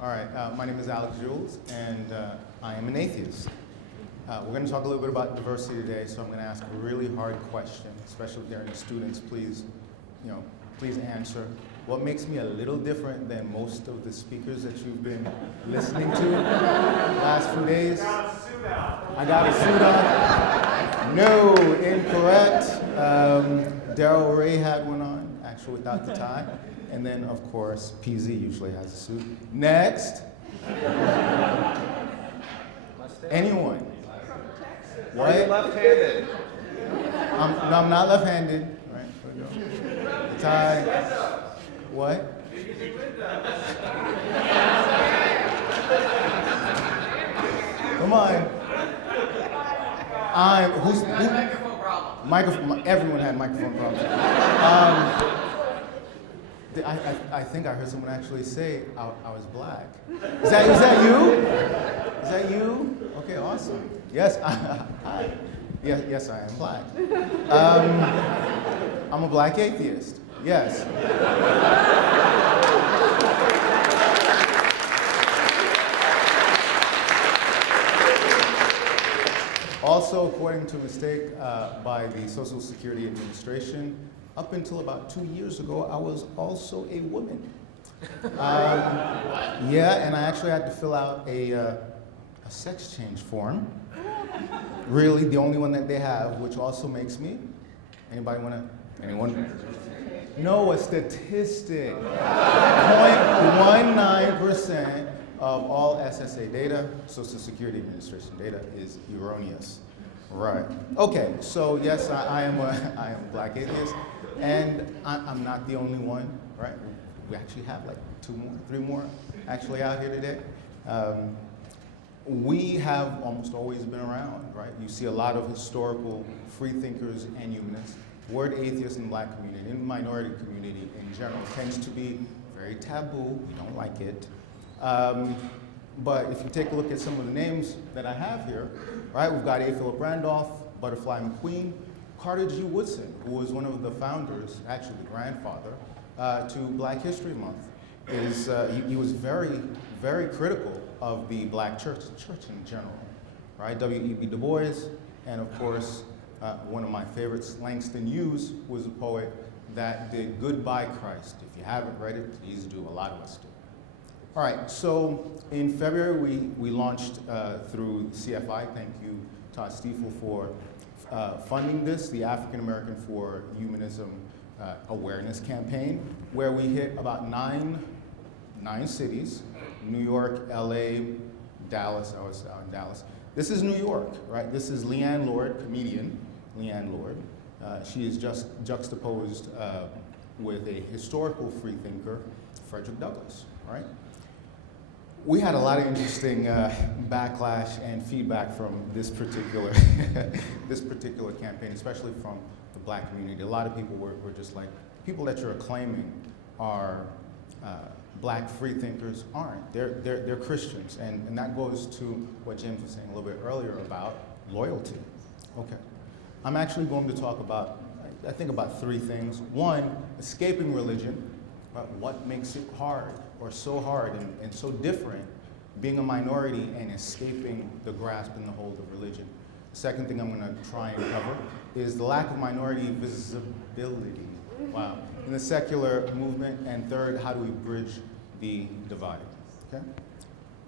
All right, my name is Alix Jules, and I am an atheist. We're going to talk a little bit about diversity today, so I'm going to ask a really hard question, especially if there are any students. Please answer. What makes me a little different than most of the speakers that you've been listening to the last few days? I got a suit on. No, incorrect. Daryl Ray had one on, actually without the tie. And then, of course, PZ usually has a suit. Next. Anyone? What? Are you left-handed? No, I'm not left-handed. All right, here we go. The tie. What? Come on. Microphone. Everyone had microphone problems. I think I heard someone actually say I was black. Is that you? Is that you? Okay, awesome. Yes, yes, I am black. I'm a black atheist. Yes. Also, according to a mistake by the Social Security Administration, up until about 2 years ago, I was also a woman. Yeah, and I actually had to fill out a sex change form. Really, the only one that they have, which also makes me, anybody want to, anyone? No, a statistic. 0.19% of all SSA data, Social Security Administration data, is erroneous. Right. Okay, so yes, I am a black atheist, and I'm not the only one, right? We actually have like 2 more, 3 more actually out here today. We have almost always been around, right? You see a lot of historical free thinkers and humanists. The word atheist in the black community, in the minority community in general, tends to be very taboo. We don't like it. But if you take a look at some of the names that I have here, right, we've got A. Philip Randolph, Butterfly McQueen, Carter G. Woodson, who was one of the founders, actually the grandfather, to Black History Month. He was very, very critical of the black church in general, right? W.E.B. Du Bois, and of course, one of my favorites, Langston Hughes, was a poet that did Goodbye Christ. If you haven't read it, please do. A lot of us do. All right, so in February, we launched through CFI, thank you, Todd Stiefel, for funding this, the African American for Humanism Awareness Campaign, where we hit about nine cities, New York, LA, Dallas. I was out in Dallas. This is New York, right? This is Leanne Lord, comedian, Leanne Lord. She is just juxtaposed with a historical freethinker, Frederick Douglass, right? We had a lot of interesting backlash and feedback from this particular campaign, especially from the black community. A lot of people were just like, people that you're acclaiming are black freethinkers aren't. They're Christians, and that goes to what James was saying a little bit earlier about loyalty. Okay, I'm actually going to talk about, I think, about 3 things. 1, escaping religion. What makes it hard, or so hard and so different, being a minority and escaping the grasp and the hold of religion. The second thing I'm going to try and cover is the lack of minority visibility, wow, in the secular movement. And third, how do we bridge the divide, okay?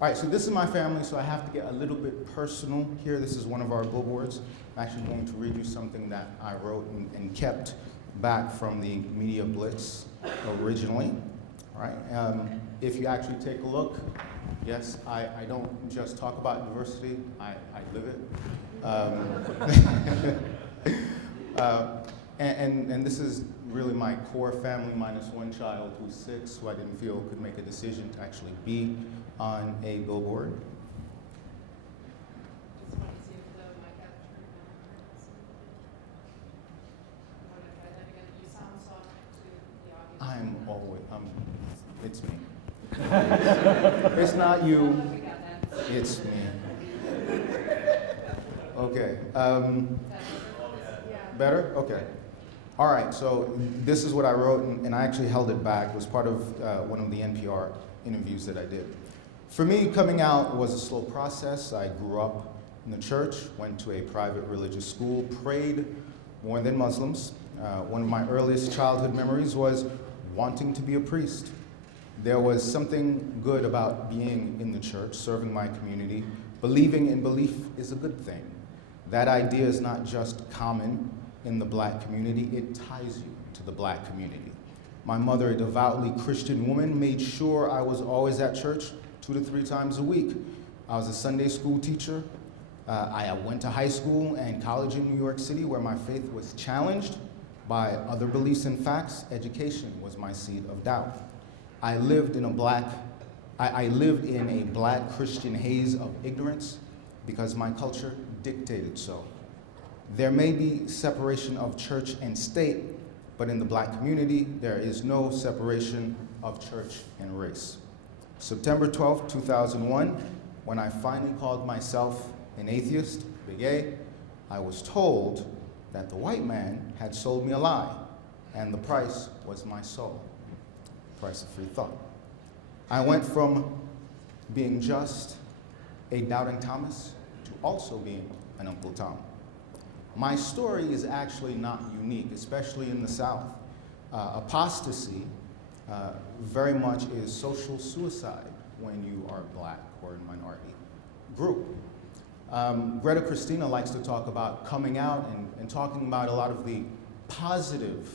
All right, so this is my family, so I have to get a little bit personal here. This is one of our billboards. I'm actually going to read you something that I wrote and kept back from the Media Blitz originally, all right? If you actually take a look, yes, I don't just talk about diversity, I live it. And this is really my core family minus 1 child who's 6, who I didn't feel could make a decision to actually be on a billboard. It's me. It's not you, it's me. Okay. Better? Okay. All right, so this is what I wrote, and I actually held it back. It was part of one of the NPR interviews that I did. For me, coming out was a slow process. I grew up in the church, went to a private religious school, prayed more than Muslims. One of my earliest childhood memories was wanting to be a priest. There was something good about being in the church, serving my community. Believing in belief is a good thing. That idea is not just common in the black community, it ties you to the black community. My mother, a devoutly Christian woman, made sure I was always at church 2 to 3 times a week. I was a Sunday school teacher. I went to high school and college in New York City where my faith was challenged by other beliefs and facts. Education was my seed of doubt. I lived in a black Christian haze of ignorance because my culture dictated so. There may be separation of church and state, but in the black community, there is no separation of church and race. September 12, 2001, when I finally called myself an atheist, big A, I was told that the white man had sold me a lie, and the price was my soul. Price of free thought. I went from being just a doubting Thomas to also being an Uncle Tom. My story is actually not unique, especially in the South. Apostasy very much is social suicide when you are black or a minority group. Greta Christina likes to talk about coming out and talking about a lot of the positive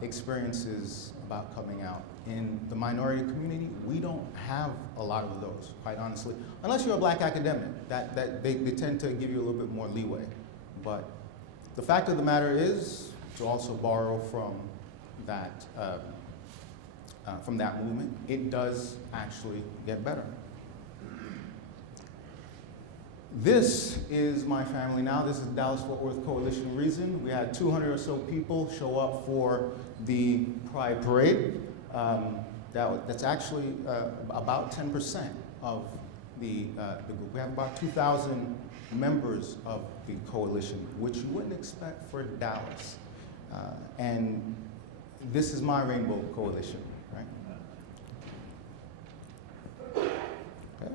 experiences about coming out. In the minority community, we don't have a lot of those, quite honestly. Unless you're a black academic, they tend to give you a little bit more leeway. But the fact of the matter is, to also borrow from that movement, it does actually get better. This is my family now. This is Dallas-Fort Worth Coalition Reason. We had 200 or so people show up for the Pride Parade. That's actually about 10% of the group. We have about 2,000 members of the coalition, which you wouldn't expect for Dallas. And this is my Rainbow Coalition, right? Okay.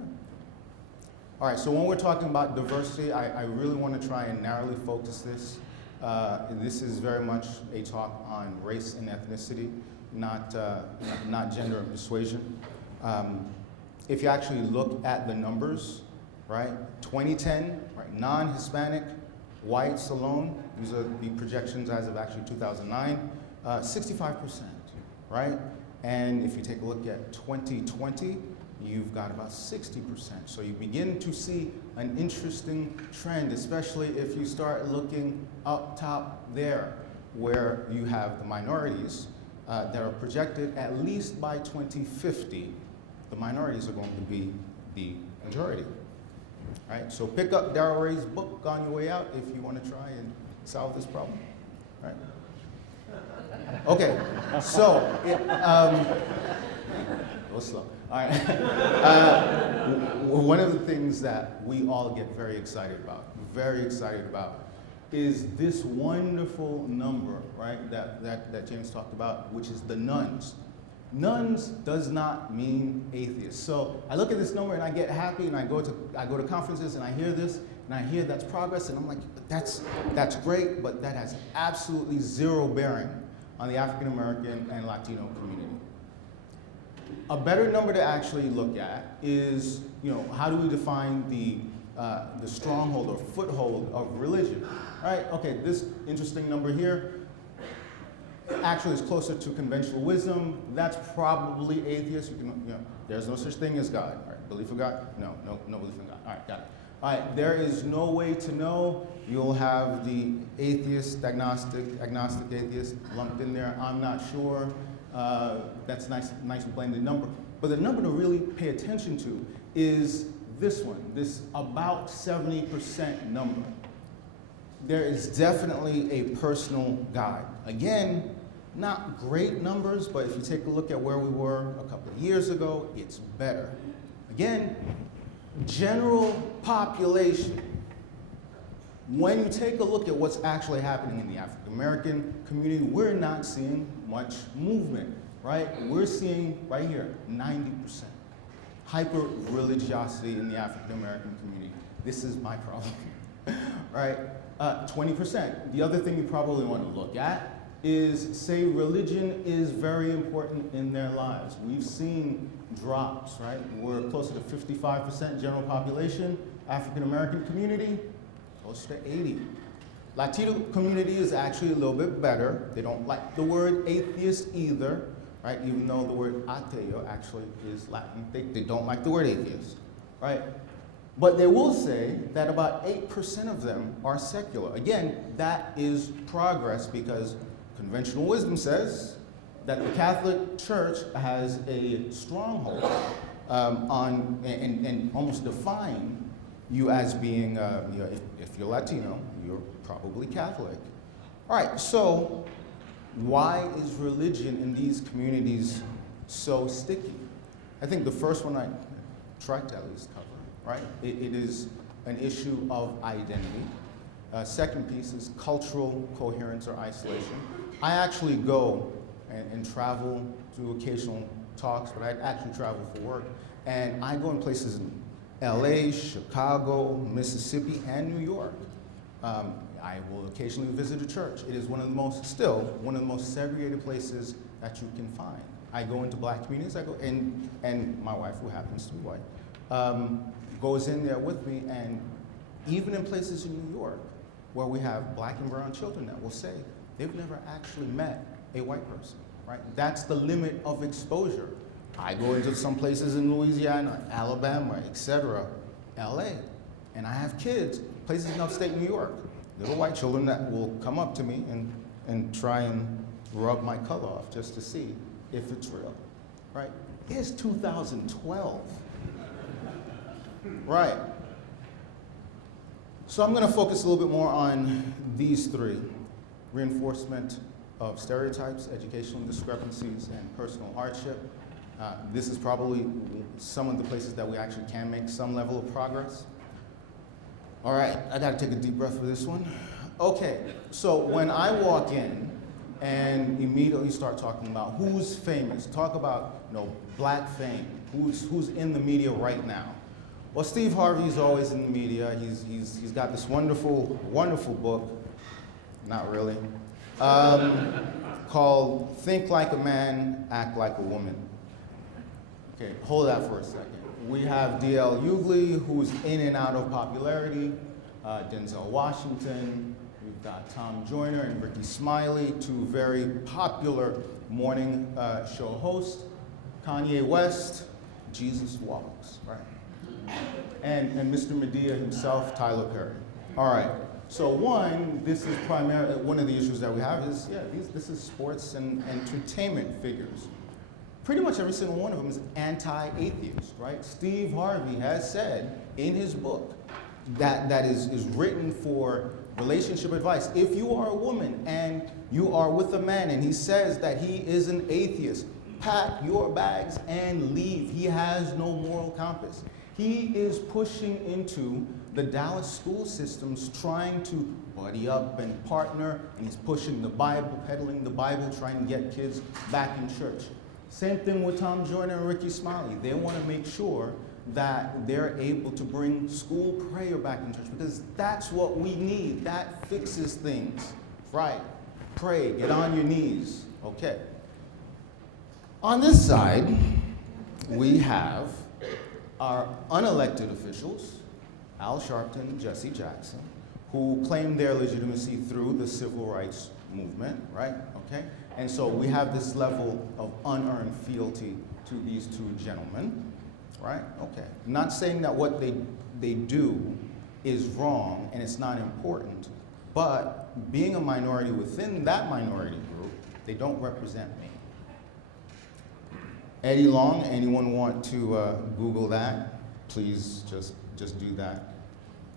All right, so when we're talking about diversity, I really want to try and narrowly focus this. This is very much a talk on race and ethnicity, not gender and persuasion. If you actually look at the numbers, right, 2010, right, non-Hispanic, whites alone, these are the projections as of actually 2009, 65%, right? And if you take a look at 2020, you've got about 60%. So you begin to see an interesting trend, especially if you start looking up top there, where you have the minorities that are projected at least by 2050, the minorities are going to be the majority. Right? So pick up Darrell Ray's book on your way out if you want to try and solve this problem. Right? Okay, so go slow. All right. One of the things that we all get very excited about, is this wonderful number, right, that James talked about, which is the nuns. Nuns does not mean atheists. So I look at this number and I get happy, and I go to conferences and I hear this, and I hear that's progress, and I'm like, that's great, but that has absolutely zero bearing on the African American and Latino community. A better number to actually look at is, how do we define the stronghold or foothold of religion? Right? Okay, this interesting number here actually is closer to conventional wisdom. That's probably atheist. There's no such thing as God. All right, belief in God? No belief in God. All right, got it. All right, there is no way to know. You'll have the atheist, agnostic atheist lumped in there. I'm not sure. That's a nice blended number. But the number to really pay attention to is this one, this about 70% number. There is definitely a personal guide. Again, not great numbers, but if you take a look at where we were a couple of years ago, it's better. Again, general population. When you take a look at what's actually happening in the African American community, we're not seeing much movement, right? We're seeing right here, 90%. hyper-religiosity in the African-American community. This is my problem, right? 20%. The other thing you probably want to look at is, say, religion is very important in their lives. We've seen drops, right? We're closer to 55% general population, African-American community, close to 80. Latino community is actually a little bit better. They don't like the word atheist either, right? Even though the word ateo actually is Latin. They don't like the word atheist, right? But they will say that about 8% of them are secular. Again, that is progress because conventional wisdom says that the Catholic Church has a stronghold on and almost define you as being, if you're Latino, you're probably Catholic. All right, so why is religion in these communities so sticky? I think the first one I tried to at least cover, right? It is an issue of identity. Second piece is cultural coherence or isolation. I actually go and travel to occasional talks, but I actually travel for work. And I go in places in LA, Chicago, Mississippi, and New York. I will occasionally visit a church. It is still one of the most segregated places that you can find. I go into black communities, and my wife, who happens to be white, goes in there with me, and even in places in New York, where we have black and brown children that will say they've never actually met a white person, right? That's the limit of exposure. I go into some places in Louisiana, Alabama, etc., LA, and I have kids, places in upstate New York, little white children that will come up to me and try and rub my color off just to see if it's real, right? It's 2012, right? So I'm gonna focus a little bit more on these three: reinforcement of stereotypes, educational discrepancies, and personal hardship. This is probably some of the places that we actually can make some level of progress. All right, I gotta take a deep breath for this one. Okay, so when I walk in and immediately start talking about who's famous, talk about black fame, who's in the media right now. Well, Steve Harvey's always in the media. He's got this wonderful, wonderful book, not really, called Think Like a Man, Act Like a Woman. Okay, hold that for a second. We have D.L. Hughley, who's in and out of popularity, Denzel Washington, we've got Tom Joyner and Ricky Smiley, two very popular morning show hosts, Kanye West, Jesus Walks, right? And Mr. Medea himself, Tyler Perry. All right, so this is primarily, one of the issues that we have is, this is sports and entertainment figures. Pretty much every single one of them is anti-atheist, right? Steve Harvey has said in his book that is written for relationship advice. If you are a woman and you are with a man and he says that he is an atheist, pack your bags and leave. He has no moral compass. He is pushing into the Dallas school systems, trying to buddy up and partner, and he's pushing the Bible, peddling the Bible, trying to get kids back in church. Same thing with Tom Joyner and Ricky Smiley. They want to make sure that they're able to bring school prayer back in church because that's what we need. That fixes things, right? Pray, get on your knees, okay. On this side, we have our unelected officials, Al Sharpton, Jesse Jackson, who claim their legitimacy through the civil rights movement, right? Okay? And so we have this level of unearned fealty to these two gentlemen, right? Okay. I'm not saying that what they do is wrong and it's not important, but being a minority within that minority group, they don't represent me. Eddie Long, anyone want to Google that? Please just do that.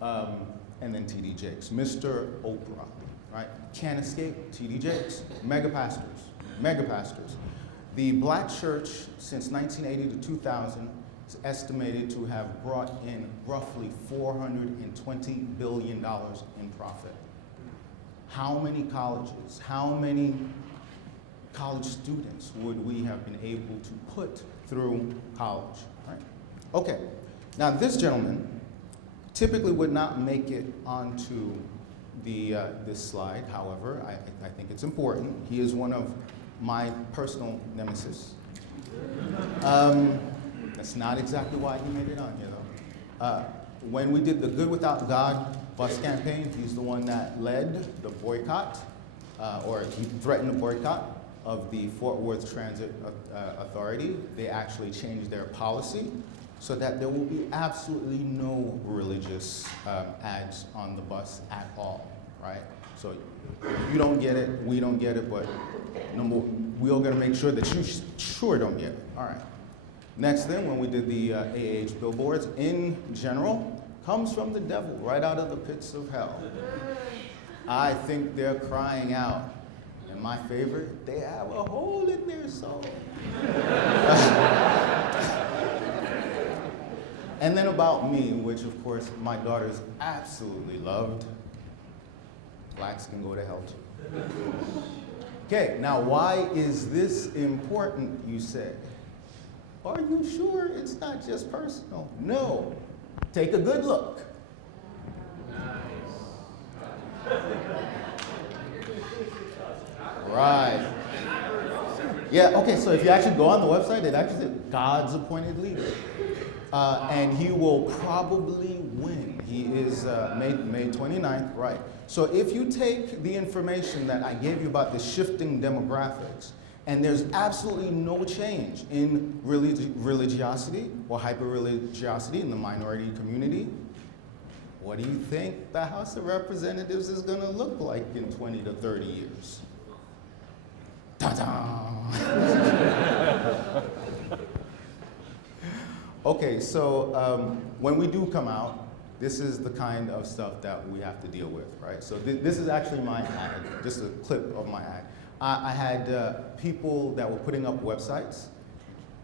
And then T.D. Jakes, Mr. Oprah, right? Can't escape T.D. Jakes, mega pastors. The black church since 1980 to 2000 is estimated to have brought in roughly $420 billion in profit. How many colleges, how many college students would we have been able to put through college, right? Okay, now this gentleman typically would not make it onto this slide. However, I think it's important. He is one of my personal nemesis. That's not exactly why he made it on here, though. When we did the Good Without God bus campaign, he's the one that led the boycott, or he threatened the boycott of the Fort Worth Transit Authority. They actually changed their policy so that there will be absolutely no religious ads on the bus at all, right? So you don't get it, we don't get it, but we're gonna make sure that you sure don't get it. All right. Next thing, when we did the AH billboards, in general, comes from the devil, right out of the pits of hell. I think they're crying out. And my favorite, they have a hole in their soul. And then about me, which of course my daughters absolutely loved. Blacks can go to hell too. Okay, now why is this important, you say? Are you sure it's not just personal? No. Take a good look. Right. Yeah, okay, so if you actually go on the website, it actually says God's appointed leader. And he will probably win. He is May 29th, right. So if you take the information that I gave you about the shifting demographics, and there's absolutely no change in religiosity or hyper-religiosity in the minority community, what do you think the House of Representatives is going to look like in 20 to 30 years? Ta-da! Okay, so when we do come out, this is the kind of stuff that we have to deal with, right? So this is actually my ad, just a clip of my ad. I had people that were putting up websites.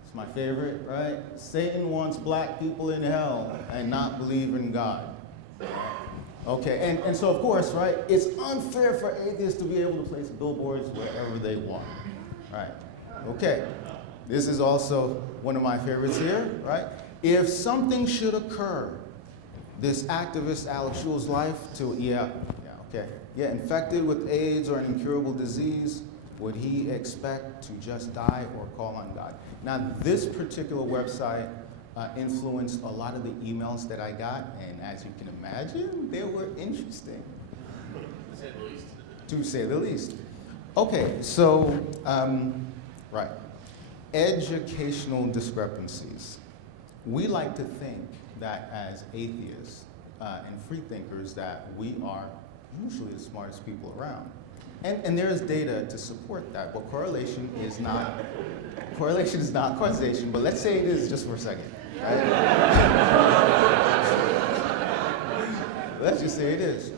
It's my favorite, right? Satan wants black people in hell and not believe in God. Okay, and so of course, right, it's unfair for atheists to be able to place billboards wherever they want, right? Okay, this is also one of my favorites here, right? If something should occur, this activist Alix Jules' life to, infected with AIDS or an incurable disease, would he expect to just die or call on God? Now, this particular website influenced a lot of the emails that I got, and as you can imagine, they were interesting. To say the least. To say the least. Okay, so, right. Educational discrepancies. We like to think that as atheists and freethinkers that we are usually the smartest people around. And there is data to support that, but correlation is not causation, but let's say it is just for a second, right? Let's just say it is.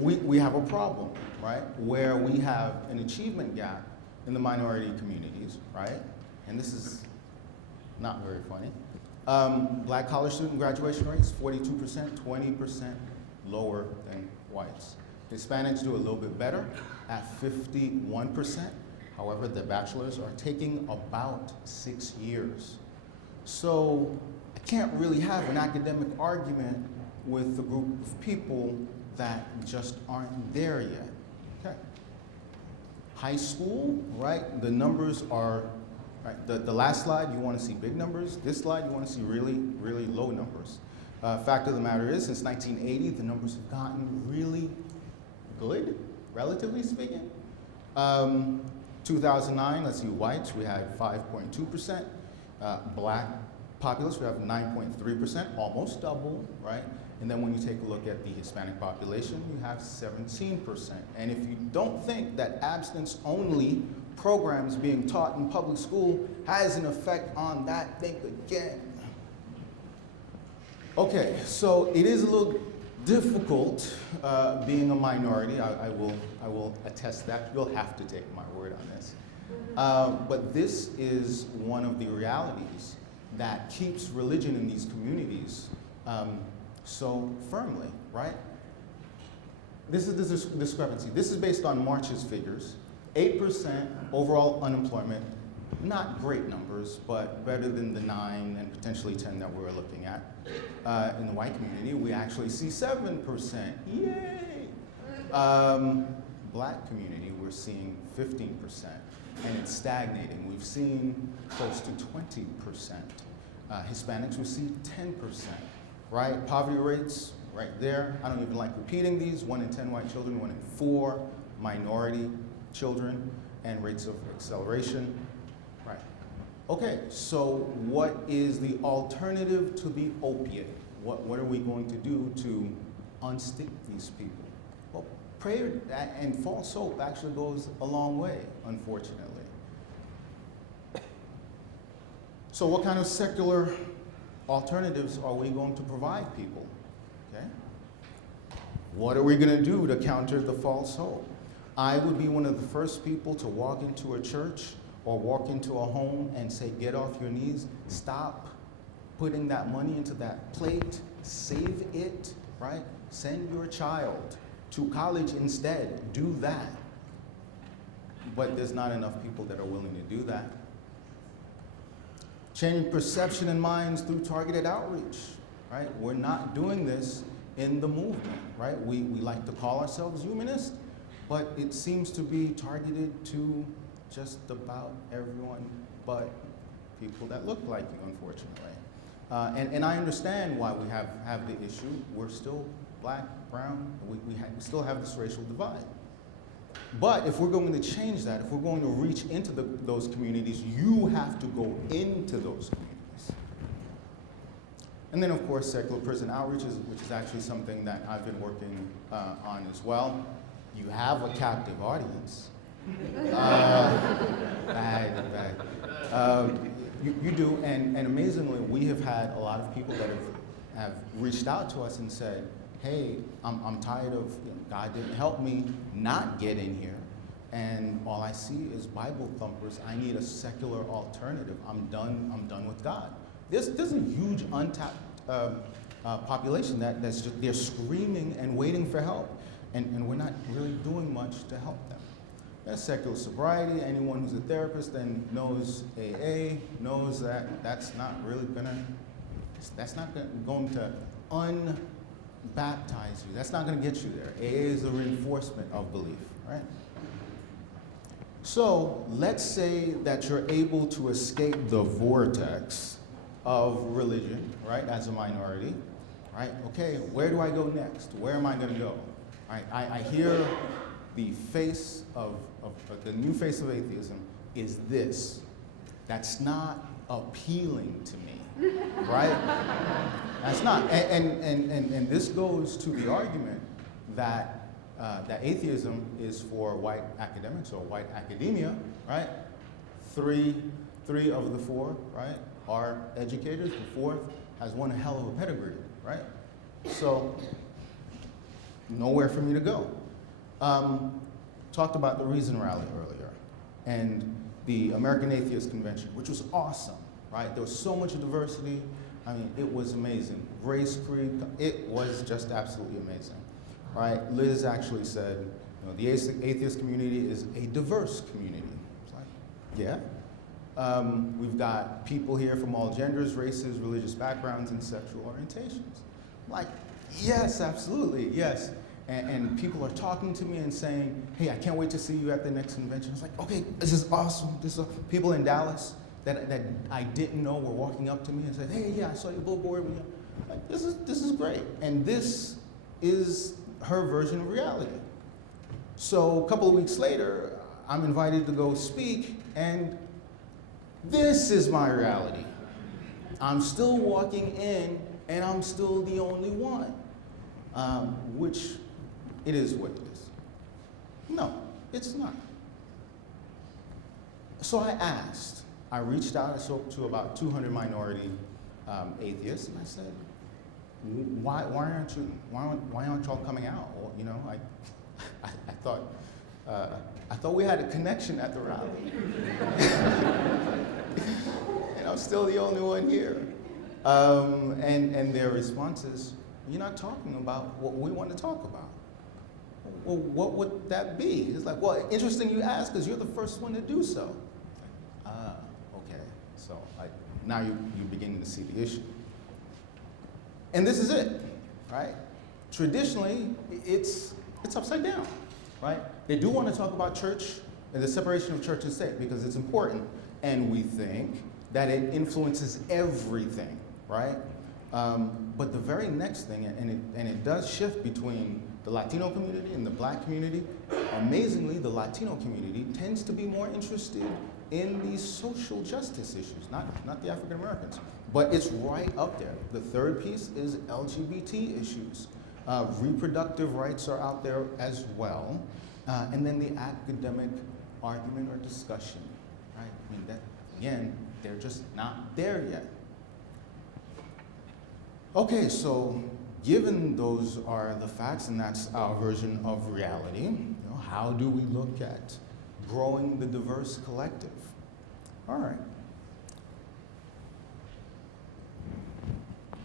We have a problem, right, where we have an achievement gap in the minority communities, right? And this is not very funny. Black college student graduation rates, 42%, 20% lower than whites. Hispanics do a little bit better at 51%. However, the bachelors are taking about 6 years. So I can't really have an academic argument with a group of people that just aren't there yet. Okay. High school, right? The numbers are, right? The last slide, you want to see big numbers. This slide, you want to see really, really low numbers. Fact of the matter is, since 1980, the numbers have gotten really good, relatively speaking. 2009, let's see, whites, we had 5.2%. Black populace, we have 9.3%, almost double, right? And then when you take a look at the Hispanic population, you have 17%. And if you don't think that abstinence-only programs being taught in public school has an effect on that, think again. Okay, so it is a little difficult being a minority. I will attest that. You'll have to take my word on this. But this is one of the realities that keeps religion in these communities so firmly, right? This is the discrepancy. This is based on March's figures. 8% overall unemployment, not great numbers, but better than the 9 and potentially 10 that we were looking at. In the white community, we actually see 7%. Yay! Black community, we're seeing 15%, and it's stagnating. We've seen close to 20%. Hispanics, we see 10%, right? Poverty rates, right there. I don't even like repeating these. 1 in 10 white children, 1 in 4 minority children, and rates of acceleration. Right. Okay, so what is the alternative to the opiate? What are we going to do to unstick these people? Well, prayer and false hope actually goes a long way, unfortunately. So what kind of secular alternatives are we going to provide people? Okay? What are we going to do to counter the false hope? I would be one of the first people to walk into a church or walk into a home and say, get off your knees, stop putting that money into that plate, save it, right? Send your child to college instead, do that. But there's not enough people that are willing to do that. Changing perception in minds through targeted outreach, right? We're not doing this in the movement, right? We like to call ourselves humanists, but it seems to be targeted to just about everyone but people that look like you, unfortunately. And I understand why we have the issue. We're still black, brown, we still have this racial divide. But if we're going to change that, if we're going to reach into those communities, you have to go into those communities. And then, of course, secular prison outreach, which is actually something that I've been working on as well. You have a captive audience. You do, and amazingly, we have had a lot of people that have reached out to us and said, hey, I'm tired of, God didn't help me not get in here, and all I see is Bible thumpers. I need a secular alternative. I'm done with God. There's a huge untapped population that's just, they're screaming and waiting for help, and we're not really doing much to help them. That's secular sobriety. Anyone who's a therapist then knows AA, knows that that's not really going to unbaptize you. That's not going to get you there. AA is a reinforcement of belief, right? So let's say that you're able to escape the vortex of religion, right, as a minority, right? Okay, where do I go next? Where am I going to go? Right? I hear the face of the new face of atheism is this. That's not appealing to me, right? That's not. And this goes to the argument that that atheism is for white academics or white academia, right? Three of the 4, right, are educators. The 4th has one hell of a pedigree, right? So nowhere for me to go. Talked about the Reason Rally earlier and the American Atheist Convention, which was awesome, right? There was so much diversity. I mean, it was amazing. Race, creed, it was just absolutely amazing, right? Liz actually said, the atheist community is a diverse community. It's like, yeah. We've got people here from all genders, races, religious backgrounds, and sexual orientations. Like, yes, absolutely, yes. And people are talking to me and saying, hey, I can't wait to see you at the next convention. It's like, okay, this is awesome. People in Dallas that I didn't know were walking up to me and said, hey, yeah, I saw your billboard. Like, this is great. And this is her version of reality. So a couple of weeks later, I'm invited to go speak, and this is my reality. I'm still walking in, and I'm still the only one, which it is what it is. No, it's not. So I reached out, I spoke to about 200 minority atheists, and I said, why aren't y'all coming out? Well, I thought we had a connection at the rally. And I'm still the only one here. And their response is, you're not talking about what we want to talk about. Well, what would that be? It's like, well, interesting you ask, because you're the first one to do so. now you're beginning to see the issue. And this is it, right? Traditionally, it's upside down, right? They do want to talk about church and the separation of church and state because it's important, and we think that it influences everything, right? But the very next thing, and it does shift between the Latino community and the Black community. Amazingly, the Latino community tends to be more interested in these social justice issues, not the African Americans, but it's right up there. The third piece is LGBT issues. Reproductive rights are out there as well. And then the academic argument or discussion, right? I mean, that, again, they're just not there yet. Okay, so given those are the facts and that's our version of reality, you know, how do we look at growing the diverse collective? All right.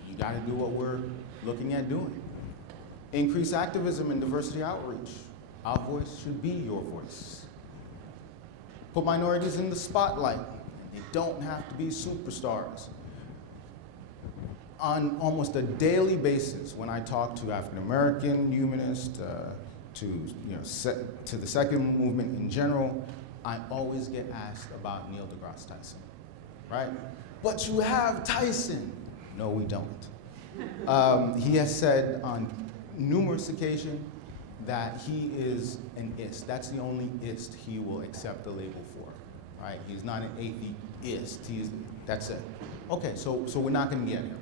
You got to do what we're looking at doing. Increase activism and diversity outreach. Our voice should be your voice. Put minorities in the spotlight. They don't have to be superstars. On almost a daily basis, when I talk to African American humanists, to the second movement in general, I always get asked about Neil deGrasse Tyson, right? But you have Tyson. No, we don't. He has said on numerous occasions that he is an ist. That's the only ist he will accept the label for, right? He's not an atheist. That's it. Okay, so we're not going to get him.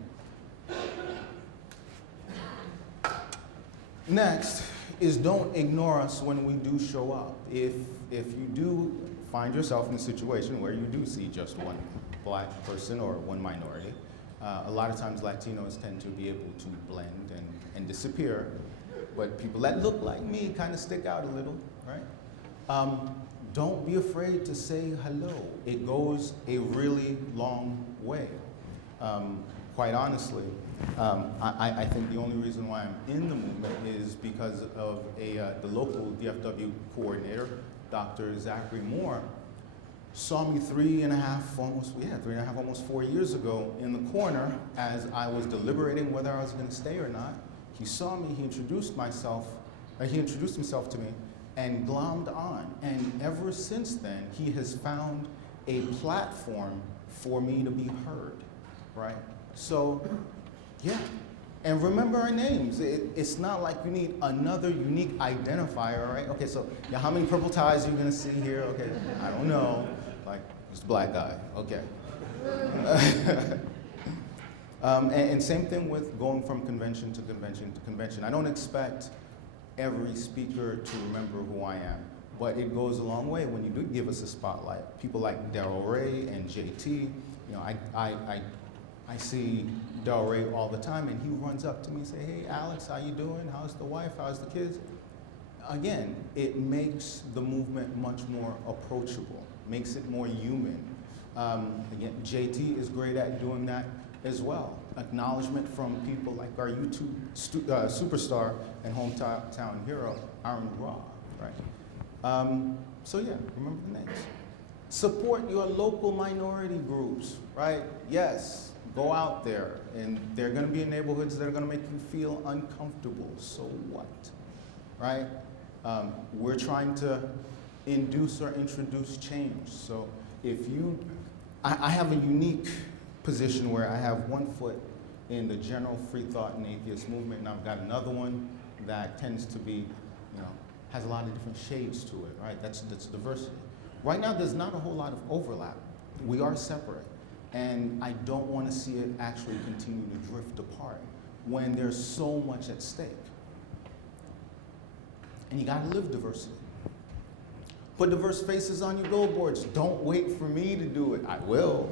Next is don't ignore us when we do show up. If you do find yourself in a situation where you do see just one Black person or one minority, a lot of times Latinos tend to be able to blend and disappear, but people that look like me kind of stick out a little, right? Don't be afraid to say hello. It goes a really long way. Quite honestly, I think the only reason why I'm in the movement is because of the local DFW coordinator, Dr. Zachary Moore, saw me 3.5, almost 4 years ago in the corner as I was deliberating whether I was going to stay or not. He saw me, he introduced himself to me and glommed on. And ever since then, he has found a platform for me to be heard, right? So, yeah. And remember our names. It's not like you need another unique identifier, right? Okay, so yeah, how many purple ties are you gonna see here? Okay, I don't know. Like, it's the Black guy, okay. And same thing with going from convention to convention to convention. I don't expect every speaker to remember who I am, but it goes a long way when you do give us a spotlight. People like Darrell Ray and JT, you know, I see Darrell Ray all the time, and he runs up to me and say, "Hey, Alex, how you doing? How's the wife? How's the kids?" Again, it makes the movement much more approachable, makes it more human. Again, JT is great at doing that as well. Acknowledgement from people like our YouTube superstar and hometown hero, Aaron Raw, right? So yeah, remember the names. Support your local minority groups, right? Yes. Go out there, and there are going to be neighborhoods that are going to make you feel uncomfortable. So what, right? We're trying to induce or introduce change. So if I have a unique position where I have one foot in the general free thought and atheist movement, and I've got another one that tends to be, you know, has a lot of different shades to it, right? That's diversity. Right now, there's not a whole lot of overlap. We are separate. And I don't want to see it actually continue to drift apart when there's so much at stake. And you got to live diversity. Put diverse faces on your billboards. Don't wait for me to do it. I will.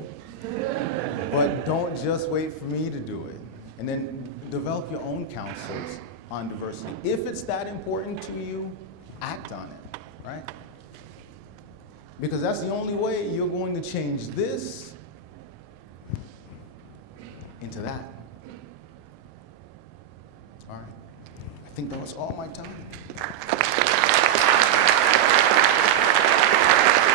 But don't just wait for me to do it. And then develop your own councils on diversity. If it's that important to you, act on it, right? Because that's the only way you're going to change this into that. All right. I think that was all my time.